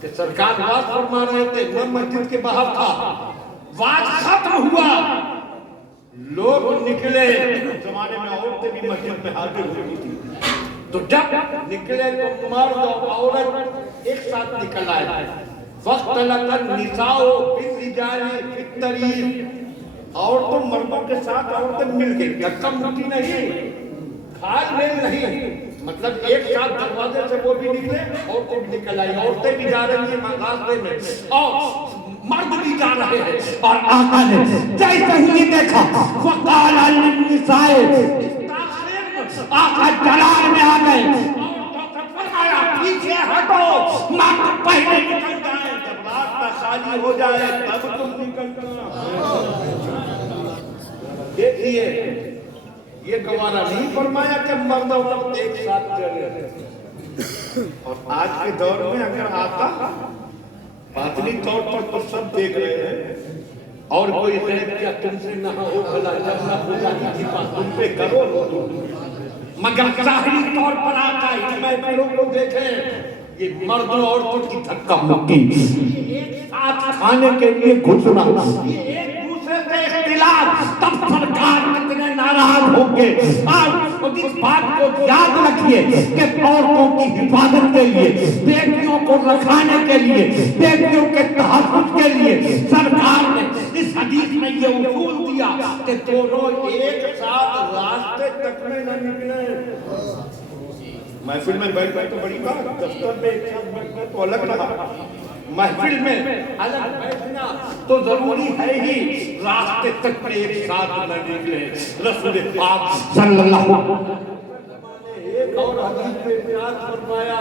کہ سرکار واز فرما رہے تھے، میں مسجد کے باہر تھا، واز ختم ہوا، لوگ نکلے، اس زمانے میں عورتیں بھی مسجد میں حاضر ہوئی تھی، تو جب نکلے تو مرد اور عورت ایک ساتھ نکل آئے۔ وَاخْتَلَطَ النِّسَاءُ بِالرِّجَالِ فِي الطَّرِيقِ، عورتوں مردوں کے ساتھ عورتیں مل گئی، دھکا مکی نہیں، کھال میل نہیں، مطلب ایک ساتھ دروازے سے وہ بھی نکلے عورتیں بھی نکل آئی، عورتیں بھی جا رہی ہیں راستے میں اور مرد بھی جا رہے ہیں، اور آقا نے جیسے ہی دیکھا وَقَالَ لِلنِّسَاءِ، آقا جلال میں آ گئے، فرمایا پیچھے ہٹو، مرد پہلے نکل جائیں، جب راستہ خالی ہو جائے تب تم نکل جاؤ۔ دیکھیے یہ گوارا نہیں فرمایا کہ مرد اور عورت ایک ساتھ چلے، اور آج کے دور میں اگر آقا باطنی طور پر تو سب دیکھ رہے ہیں، اور کوئی غیر کیا تم سے نہ ہو بھلا جب نہ ہو جاتی تھی بات تم پہ کرو لو، مگر ظاہری طور پر آقا اس محفلوں کو دیکھیں، یہ مرد و عورتوں کی دھکا مکی، ایک ساتھ کھانے کے لیے گھسنا، یہ ایک دوسرے سے اختلاف، تب سرکار کتنے ناراض ہوں گے۔ آج اس بات کو یاد رکھیے کہ عورتوں کی حفاظت کے لیے، بیٹیوں کو رکھانے کے لیے، بیٹیوں کے تحفظ کے لیے سرکار نے اس حدیث میں یہ اصول دیا کہ دونوں ایک ساتھ راستے تک میں نہ نکلیں۔ محفل میں بیٹھ تو بڑی بات، دفتر میں ایک ساتھ بیٹھنا تو الگ رہا، محفل میں الگ بیٹھنا تو ضروری ہے ہی، راستے تک میں ایک ساتھ نہ نکلیں۔ رسول پاک صلی اللہ علیہ وسلم نے ایک اور حدیث میں ارشاد فرمایا،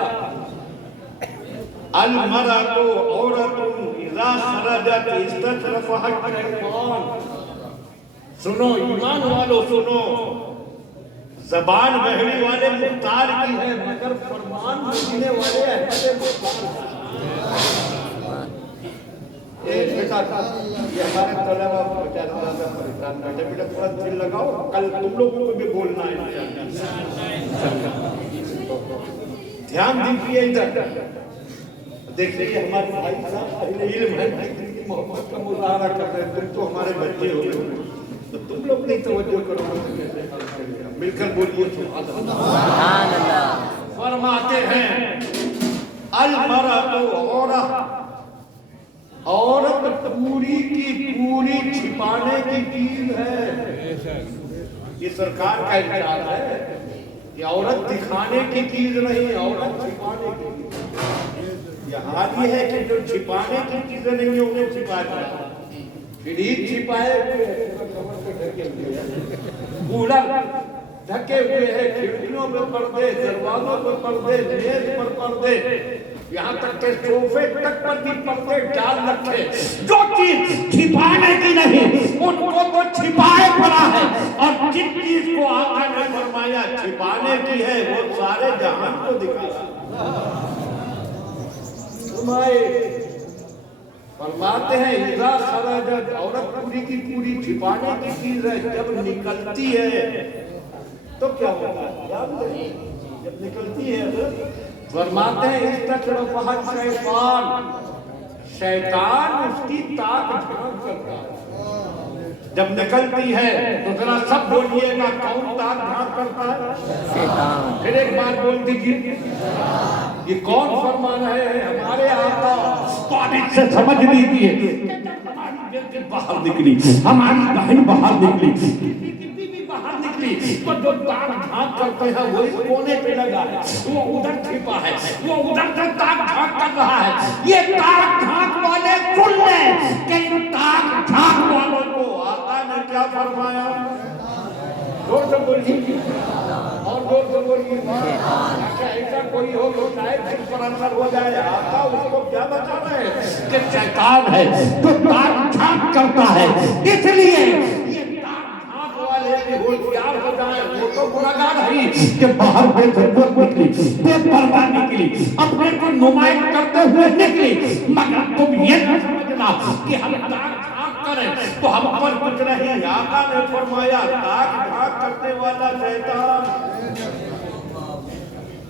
المرأة عورة اذا خرجت استشرفها الشیطان۔ سنو ایمان والو سنو، زبان بہنے والے مختار کی ہے مگر فرمان بھولنے والے احمد مختار۔ یہ ہمارے طلبہ بچہ زیادہ پریشان بیٹھے، بیٹا تھوڑا دل لگاؤ، کل تم لوگوں کو بھی بولنا ہے، دھیان دیجیے ادھر۔ دیکھ لیجیے ہمارے بھائی صاحب اہل علم ہے، محبت کا مظاہرہ کر رہے ہیں، تم تو ہمارے بچے ہو، تو تم لوگ نہیں توجہ کرو، مل کر بولیے سبحان اللہ۔ فرماتے ہیں المرأة عورت پوری کی پوری چھپانے کی چیز ہے۔ یہ سرکار کا ارشاد ہے کہ عورت دکھانے کی چیز نہیں، عورت چھپانے کی چیز۔ یہ حال یہ ہے کہ جو چھپانے کی چیزیں نہیں ہیں انہیں چھپا جائے، پھر ہی چھپائے پورا ڈھکے ہوئے ہیں، کھڑکیوں پہ پردے، دروازوں پہ پردے، میز پر پردے، یہاں تک کہ صوفے تک پر بھی پردے ڈال رکھے. جو چیز چھپانے کی نہیں ان کو تو چھپائے پڑا ہے، اور جن چیز کو آقا نے فرمایا چھپانے کی ہے وہ سارے جہان کو دکھایا. فرماتے ہیں اذا خرجت، عورت پوری کی پوری چھپانے کی چیز ہے، جب نکلتی ہے تو کیا ہوتا ہے؟ جب نکلتی ہے فرماتے ہیں استشرفہ الشیطان، شیطان اس کی تاک جھانک کرتا ہے. جب نکلتی ہے تو ذرا سب بولیے گا کون تاک جھانک کرتا ہے؟ شیطان. پھر ایک بار بول دیجیے یہ کون فرمان ہے؟ ہمارے آقا. تو اب اس سے سمجھ لیجیے ہماری بیٹی باہر نکلی، ہماری بہن باہر نکلی، کسی کی بھی باہر نکلی، تو جو تاک جھانک کرتے ہیں وہ اس کونے پہ لگا ہے، وہ ادھر چھپا ہے، وہ ادھر سے تاک جھانک کر رہا ہے. یہ تاک جھانک والے سن لیں کہ ان تاک جھانک والوں کو آقا نے کیا فرمایا؟ زور سے بولیے اور زور سے بولیے. اچھا ایسا کوئی ہو تو شاید دل پر اثر ہو جائے. آقا اس کو کیا بتا رہے ہیں کہ شیطان ہے جو تاک جھانک کرتا ہے. اس لیے یہ تاک جھانک والے بھی ہوشیار ہو جائیں. وہ تو گناہگار نہیں کہ باہر بے ضرورت نکلی، بے پردہ نکلی، اپنے کو نمائش کرتے ہوئے نکلی، مگر تم یہ نہ سمجھنا کہ ہم تاک جھانک کریں تو ہم پر کچھ نہیں. آقا نے فرمایا تاک جھانک کرنے والا شیطان.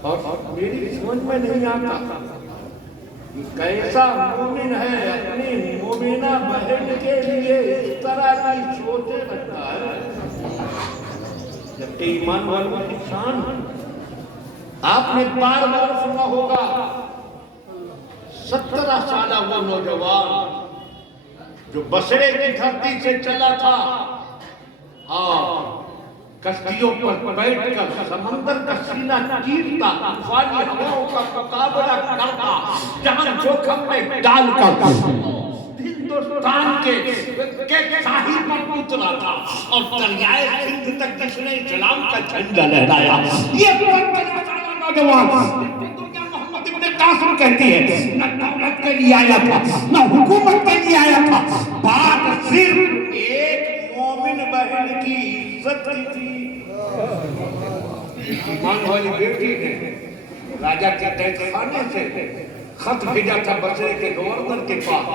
اور میری سمجھ میں نہیں آتا کیسا مومن ہے اپنی مومنہ بہن کے لیے اس طرح کی سوچے رکھتا ہے، جبکہ ایمان والوں کی شان. آپ نے بار بار سنا ہوگا 17 سالہ وہ نوجوان جو بصرے کی دھرتی سے چلا تھا اور کشتیوں پر بیٹھ کر سمندر کا سینہ چیرتا، طوفانی ہواؤں کا مقابلہ کرتا، جہاں جوخم میں ڈال کر ہندوستان کے ساحل پر اترا تھا اور دریائے سندھ تک جس نے اسلام کا جھنڈا لہرایا. یہ نوجوان دنیا محمد ابن قاسم کہتی ہے نہ دولت کے لیے آیا تھا نہ حکومت کے لیے آیا تھا، بات صرف ایک مومن بہن کی عزت کی تھی. ایمان والی بیٹی نے راجہ کے قید خانے سے خط بھیجا تھا بصرے کے گورنر کے پاس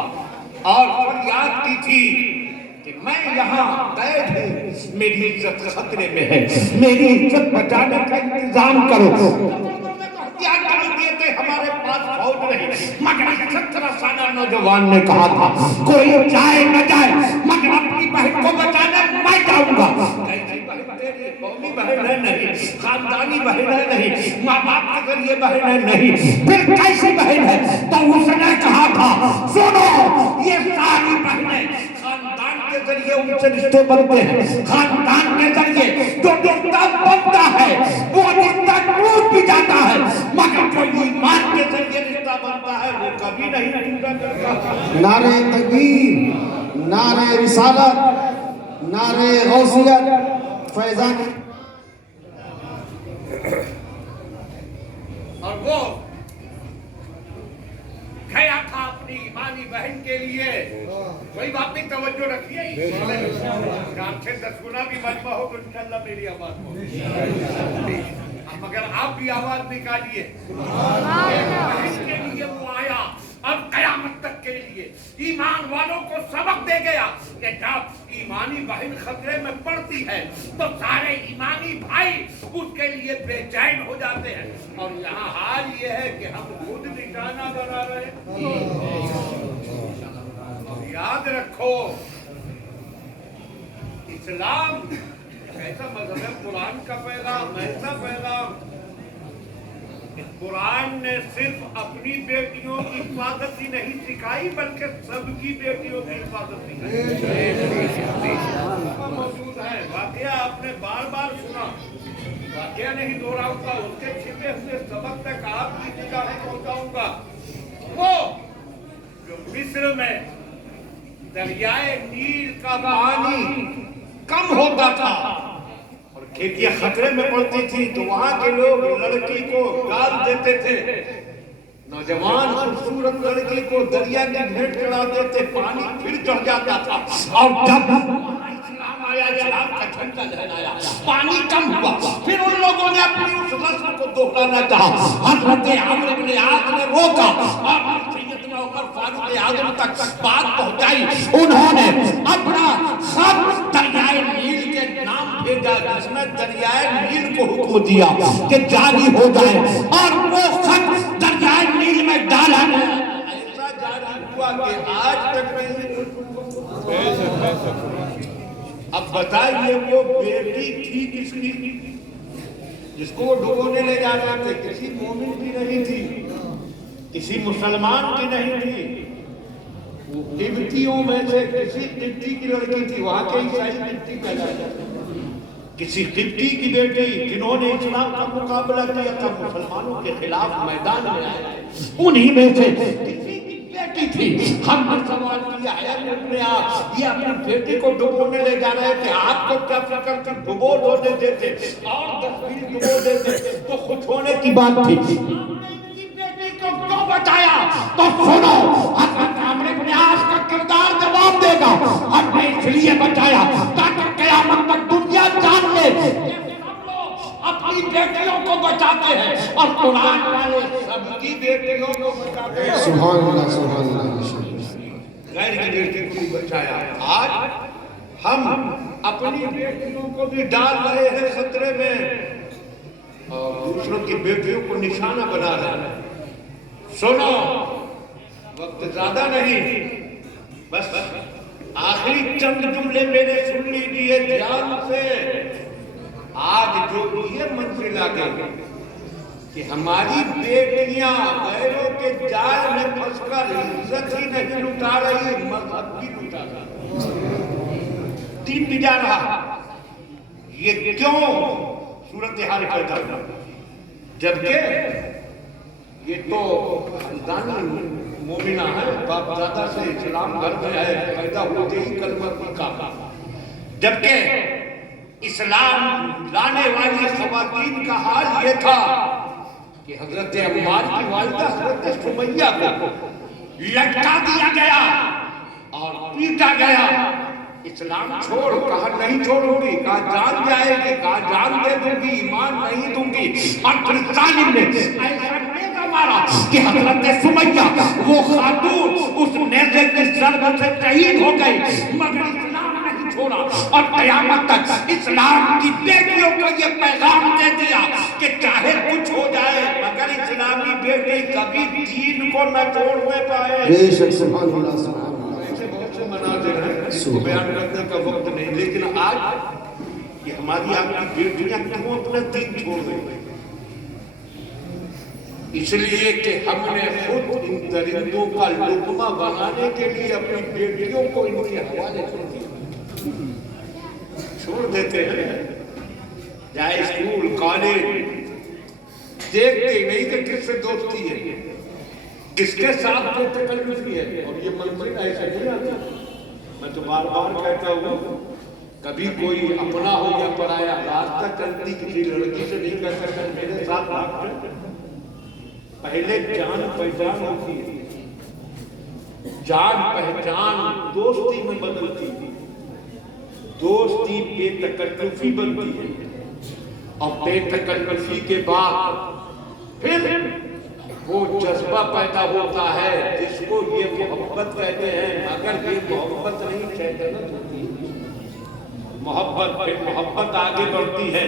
اور فریاد کی تھی کہ میں یہاں قید ہوں، میری عزت خطرے میں ہے، میری عزت بچانے کا انتظام کرو. کیا کر دیے تھے ہمارے پاس فوج نہیں، مگر 17 سالہ نوجوان نے کہا تھا کوئی جائے نہ جائے مگر اپنی بہن کو بچانے میں جاؤں گا. قومی بہن ہے نہیں، خاندانی بہن ہے نہیں، ماں باپ کے ذریعے بہن ہے نہیں، پھر کیسی بہن ہے؟ تو اس نے کہا تھا سنو یہ ساری بہنیں خاندان کے ذریعے ان سے رشتے بنتے ہیں، خاندان کے ذریعے جو رشتہ بنتا ہے وہ رشتہ ٹوٹ بھی جاتا ہے، مگر جو ایمان کے ذریعے رشتہ بنتا ہے وہ کبھی نہیں ٹوٹا کرتا. نعرہ تکبیر، نعرہ رسالت، نعرہ غوثیت، فیضان. اور وہ گیا تھا اپنی ایمانی بہن کے لیے. کوئی بات نہیں، توجہ رکھیے. 4 سے 10 گنا بھی مجمع ہو تو انشاءاللہ میری آواز ہو. مگر آپ بھی آواز نکالیے. بہن کے لیے وہ آیا اور قیامت تک کے لیے ایمان والوں کو سبق دے گیا کہ جب ایمانی بہن خطرے میں پڑتی ہے تو سارے ایمانی بھائی اس کے لیے بے چین ہو جاتے ہیں. اور یہاں حال یہ ہے کہ ہم خود نشانہ بنا رہے ہیں. یاد رکھو اسلام ایسا مذہب ہے، قرآن کا پیغام ایسا پیغام. قرآن نے صرف اپنی بیٹیوں کی حفاظت ہی نہیں سکھائی بلکہ سب کی بیٹیوں کی حفاظت سکھائی. موجود ہے واقعہ آپ نے بار بار سنا، واقعہ نہیں دہراؤں گا، اس کے چھپے ہوئے سبق تک آپ کی نگاہیں پہنچاؤں گا. وہ جو مصر میں دریائے نیل کا پانی کم ہوتا تھا اور کھیتیاں خطرے میں پڑتی تھی تو وہاں کے لوگ لڑکی کو گال دیتے تھے، نوجوان خوبصورت لڑکی کو دریا کی بھیٹ چڑھا دیتے، پانی پھر چڑھ جاتا تھا، اور جب اسلام آیا، اسلام کا جھنڈا لہرایا، پانی کم ہوا، پھر ان لوگوں نے اپنی اس رسم کو دوہرانا چاہا، حضرت عمرو بن عاص نے روکا اور سیدنا عمر فاروق اعظم تک بات پہنچائی، انہوں نے اپنا خط دریائے نیل کے نام بھیجا، جس میں دریائے نیل کو حکم دیا کہ جاری ہو جائے، اور وہ خط دریائے نیل میں ڈالا گیا، ایسا جاری ہوا کہ آج تک نہیں۔ اب بتائیے وہ بیٹی تھی کس کی جس کو وہ ڈبونے لے جا رہے تھے؟ کسی مومن کی نہیں تھی، کسی مسلمان کی نہیں تھی، وہ قبطیوں میں سے کسی قبطی کی لڑکی تھی، وہاں کے عیسائی قبطی کہلاتے ہیں، کسی قبطی کی بیٹی جنہوں نے اسلام کا مقابلہ کیا تھا، مسلمانوں کے خلاف میدان میں آئے، انہی میں سے کسی کی بیٹی تھی۔ ہم نے سوال کیا ہے اپنے آپ، یہ اپنی بیٹی کو ڈبونے لے جا رہے تھے، آپ کو کیا فکر تھی؟ ڈبو دے دیتے اور 10 بیس ڈبو دیتے تو خوش ہونے کی بات تھی، بچایا تو سنو، حضرت عمرو بن عاص کا کردار جواب دے گا، ہم نے اس لیے بچایا تاکہ قیامت تک دنیا جان لے ہم لوگ اپنی بیٹیوں کو بچاتے ہیں، اور قرآن والے سب کی بیٹیوں کو بچاتے ہیں۔ سبحان اللہ، سبحان اللہ۔ غیر کی بیٹی کو بھی بچایا، آج ہم اپنی بیٹیوں کو بھی ڈال رہے ہیں خطرے میں، اور دوسروں کی بیٹیوں کو نشانہ بنا رہے ہیں۔ سنو، وقت زیادہ نہیں، بس آخری چند جملے میرے سن لیجیے دھیان سے۔ آج جو یہ منزل آ گئی کہ ہماری بیٹیاں غیروں کے جال میں پھنس کر عزت ہی نہیں لٹا رہی، مذہب بھی لٹا رہا، دین بھی جا رہا، یہ کیوں صورتحال پیدا ہوئی؟ جبکہ یہ تو خاندانی مومنہ ہے، باپ دادا سے اسلام گھر میں ہے، پیدا ہوتے ہی کلمہ پڑھا، جبکہ اسلام لانے والی خواتین کا حال یہ تھا کہ حضرت عمار کی والدہ حضرت سمیہ کو لٹکا دیا گیا اور پیٹا گیا۔ اسلام چھوڑ، کہا نہیں چھوڑوں گی، کہا جان جائے گی، کہا جان دے دوں گی، ایمان نہیں دوں گی، اور پھر ظالم نے ایسا نیزہ مارا کہ حضرت سمیہ وہ خاتون اس نیزے کی ضرب سے شہید ہو گئی، مگر اسلام نہیں چھوڑا، اور قیامت تک اسلام کی بیٹیوں کو یہ پیغام دے دیا کہ چاہے کچھ ہو جائے مگر اسلامی بیٹی کبھی دین کو نہ چھوڑنے پائے۔ بے شک، سبحان اللہ، سبحان اللہ۔ مناظر ہیں، اس کو بیان کرنے کا وقت نہیں، لیکن آج یہ ہماری آپ کی بیٹیاں کیوں اپنا دین چھوڑ گئی؟ اس لیے کہ ہم نے خود ان درندوں کا لقمہ بنانے کے لیے اپنی بیٹیوں کو ان کے حوالے چھوڑ دیتے ہیں، جائے اسکول کالج، دیکھتے نہیں کہ کس سے دوستی ہے، کس کے ساتھ کوئی تکلفی ہے، اور یہ منظر ایسا نہیں آتا۔ میں تو بار بار کہتا ہوں، کبھی کوئی اپنا ہو یا پرایا راستہ چلتی کسی لڑکی سے نہیں کہہ سکتا میرے ساتھ آپ جائیں۔ پہلے جان پہچان ہوتی ہے، جان پہچان دوستی میں بدلتی ہے، دوستی بے تکلفی بنتی ہے، اور بے تکلفی کے بعد پھر وہ جذبہ پیدا ہوتا ہے جس کو یہ محبت کہتے ہیں، مگر یہ محبت نہیں کہتے نا، محبت پہ محبت آگے بڑھتی ہے،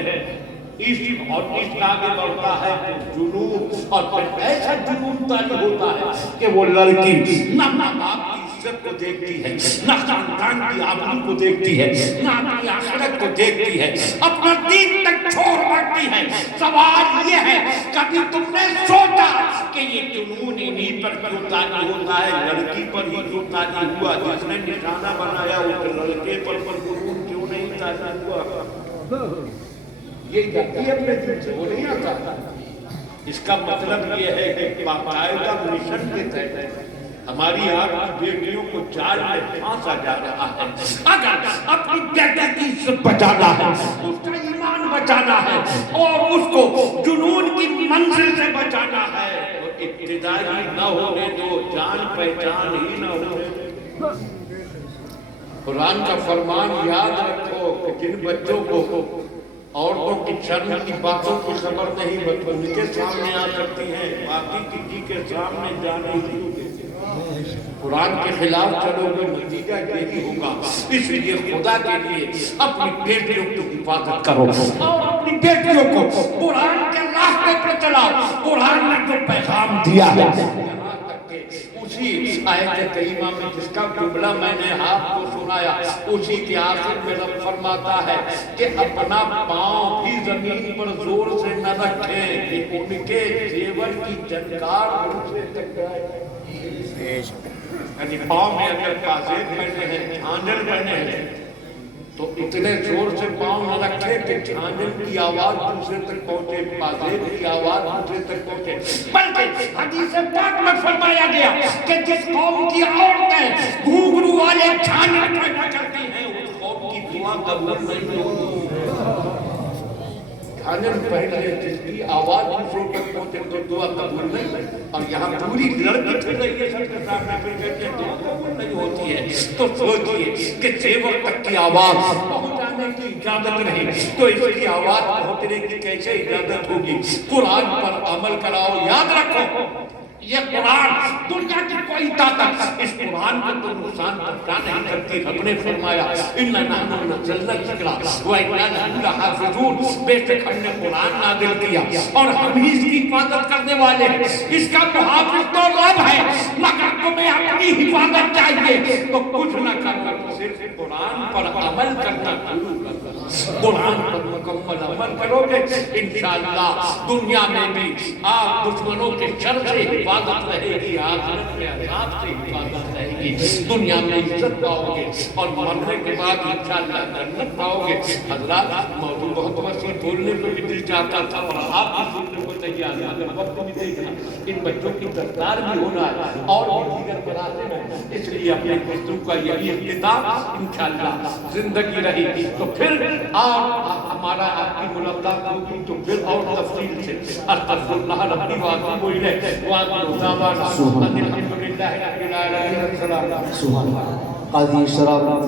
عشق اور عشق آگے بڑھتا ہے تو جنون، اور پھر ایسا جنون تاری ہوتا ہے کہ وہ لڑکی نہ ماں باپ کی عزت کو دیکھتی ہے، نہ خاندان کی آبرو کو دیکھتی ہے، نہ اپنی آخرت کو دیکھتی ہے، اپنا دین تک چھوڑ بیٹھتی ہے۔ سوال یہ ہے، کبھی تم نے سوچا کہ یہ جنون انہی پر کیوں تاری ہوتا ہے؟ لڑکی پر ہی کیوں تاری ہوا؟ جس نے نشانہ بنایا اس لڑکے پر جنون کیوں نہیں تاری ہوا؟ یہ لڑکی اپنے دل سے وہ نہیں آتا۔ اس کا مطلب یہ ہے کہ باقاعدہ مشن کے تحت ہماری آپ کی بیٹیوں کو جال میں پھانسا جا رہا ہے۔ اگر اپنی بیٹی کی عزت بچانا ہے، اس کا ایمان بچانا ہے اور اس کو جنون کی منزل سے بچانا ہے، تو ابتدائی نہ ہونے دو، جان پہچان ہی نہ ہو۔ قرآن کا فرمان یاد رکھو کہ جن بچوں کو عورتوں کی شرم کی باتوں کی خبر نہیں، بس ان کے سامنے آ سکتی ہیں، باقی کسی کے سامنے جانے نہیں دیتے۔ قرآن کے خلاف چلو گے نتیجہ یہی ہوگا۔ اس لیے خدا کے لیے اپنی بیٹیوں کی حفاظت کرو اور اپنی بیٹیوں کو قرآن کے راستے پر چلاؤ۔ قرآن نے جو پیغام دیا ہے، اسی آیت کریمہ میں جس کا جملہ میں نے آپ کو سنایا، اسی کے آخر میں رب فرماتا ہے کہ اپنا پاؤں بھی زمین پر زور سے نہ رکھیں کہ ان کے زیور کی جھنکار دوسرے تک جائے۔ یعنی پاؤں میں اگر پازیب پہنے ہیں، جھانجھر پہنے ہیں، تو اتنے زور سے پاؤں نہ رکھے کہ جھانجھر کی آواز دوسرے تک پہنچے، پازیب کی آواز دوسرے تک پہنچے۔ بلکہ حدیث پاک میں فرمایا گیا کہ جس قوم کی عورتیں گھنگرو والے جھانجھر پہنا کرتی ہیں، اس قوم کی دعا قبول نہیں ہوگی۔ جھانجھر پہن لے جس کی آواز دوسروں تک پہنچے تو دعا قبول نہیں، اور یہاں پوری لڑکی پھر رہی ہے سب کے سامنے پھر کہتے ہیں دعا قبول نہیں ہوتی ہے۔ تو سوچئے کہ زیور تک کی آواز پہنچانے کی اجازت نہیں، تو اس کی آواز پہنچنے کی کیسے اجازت ہوگی؟ قرآن پر عمل کراؤ۔ یاد رکھو یہ قرآن دنیا کی کوئی طاقت اس قرآن کو تو نقصان پہنچا نہیں سکتی۔ رب نے فرمایا اِنَّا نَحْنُ نَزَّلْنَا الذِّکْرَ وَإِنَّا لَهُ لَحَافِظُونَ، بے شک ہم نے قرآن نازل کیا اور ہم ہی اس کی حفاظت کرنے والے ہیں۔ اس کا محافظ تو رب ہے، مگر تمہیں اپنی حفاظت چاہیے تو کچھ نہ کرو، صرف قرآن پر عمل کرنا شروع کرو۔ قرآن پر مکمل عمل کرو گے انشاءاللہ دنیا میں بھی آپ دشمنوں کے شر سے حفاظت رہے گی، آخرت میں عذاب سے حفاظت رہے گی، دنیا میں عزت پاؤ گے اور مرنے کے بعد انشاءاللہ جنت پاؤ گے۔ حضرات موضوع بہت وسیع، بولنے کو بھی دل چاہتا تھا اور آپ بھی سننے کو تیار ہیں، اگر وقت بھی دے گا ان بچوں کی دستار بھی ہونا ہے اور دیگر مراسم ہیں، اس لیے اپنے گفتگو کا یہی اختتام انشاءاللہ زندگی رہی گی تو پھر ہمارا آپ کی ملاقات ہوگی تو پھر اور تفصیل سے استغفر اللہ ربی واتوب الیہ وآخر دعوانا الحمدللہ رب العالمین۔ سبحان اللہ۔ قاضی شراب